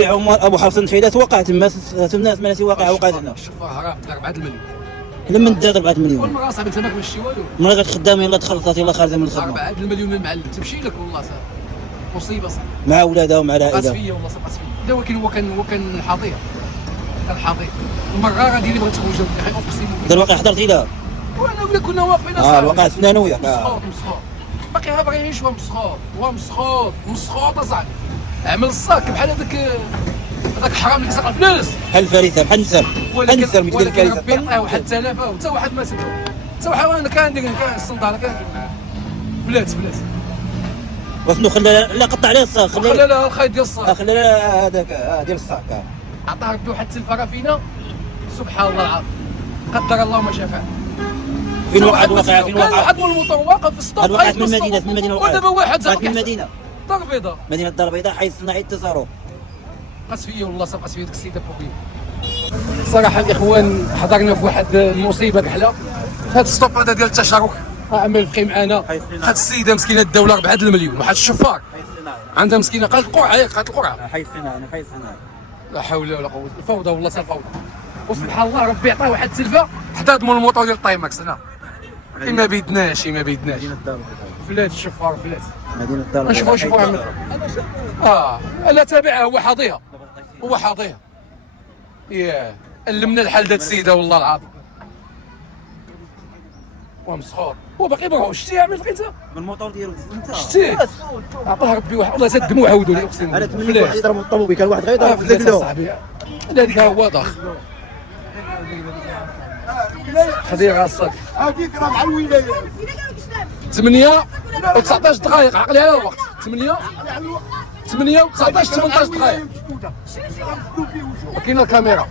في ابو حفص النحيلات وقع تما الناس مالتي واقعه وقعت هنا. الشفار هرب 4 المليون. لما ندات 4 مليون والمراه صاحبي تماك ماشي والو. المراه غير خدامه يلاه تخلصات يلاه خارجه من الخدمه. 4 المليون من معلم تمشي لك والله صاحبي. مصيبه صاحبي. مع ولادها ومع بقات العائله. فيا والله صافي بقات فيا. لا ولكن هو كان حاضر. كان حاضر. المره غادي اللي بغيت تخرج غير اقسم هذا الواقع حضرتي له. وانا ولا كنا واقفين اصاحبي. وقعت فينا انا وياك. مسخوط باقي ها باغي يعيش هو مسخوط اصاحبي. عمل الصاك بحال هذاك الحرام اللي سرق الفلوس. بحال الفريسه بحال النسر بحال النسر مثل الفريسه. ربي يعطيه واحد التلافه وحتى واحد ما سدو. حتى واحد وانا كان الصندالة بلات وشنو خلى لا قطع عليه الصاغ خلى لا الخيط ديال الصاك. خلى لا هذاك ديال الصاغ. عطاه ربي واحد التلفه فينا سبحان الله العظيم. قدر الله ما شاء فعل. فين وقع الواقع؟ فين كان وقع؟ واحد من الموطور واقف في السطوب. وقعت من المدينه وقعت. ودابا واحد وقعت من المدينه. دار بيضاء. مدينه الدار البيضاء حي الصناعي التصارف. بقات فيا والله صافي بقات فيا ديك السيده بوغي. صراحه الاخوان حضرنا في واحد المصيبه كحله في هذا السطوب هذا ديال التشارك. عمل بقي معنا هاد السيده مسكينه الدوله 4 المليون واحد الشفار عندها مسكينه قالت القرعه قالت القرعه. حي الصناعي حي الصناعي. لا حول ولا قوه الفوضى والله صافي الفوضى. وسبحان الله ربي عطاه واحد التلفه حتى هاد مول الموطور ديال الطايماكس هنا. ما بيدناش مدينه الدار البيضاء. فلات الشفار فلات. مدينه الدار البيضاء. نشوفوا عمل لا تابعها هو حاضيها ياه علمنا الحال دات السيده والله العظيم. ومسخور هو باقي بروح شتي عامل لقيتها من الموطور ديالو انت شتي عطاه ربي واحد والله زاد دمو عاودوا لي اقسم انا تمنيت واحد يضرب الطوموبيل كان واحد غير يضرب فلات صاحبي هذيك هو ضخ حضير راسك هذيك راه مع الولايه 8 و19 دقائق عقلي على الوقت 8 و19 18 دقائق وكاين الكاميرا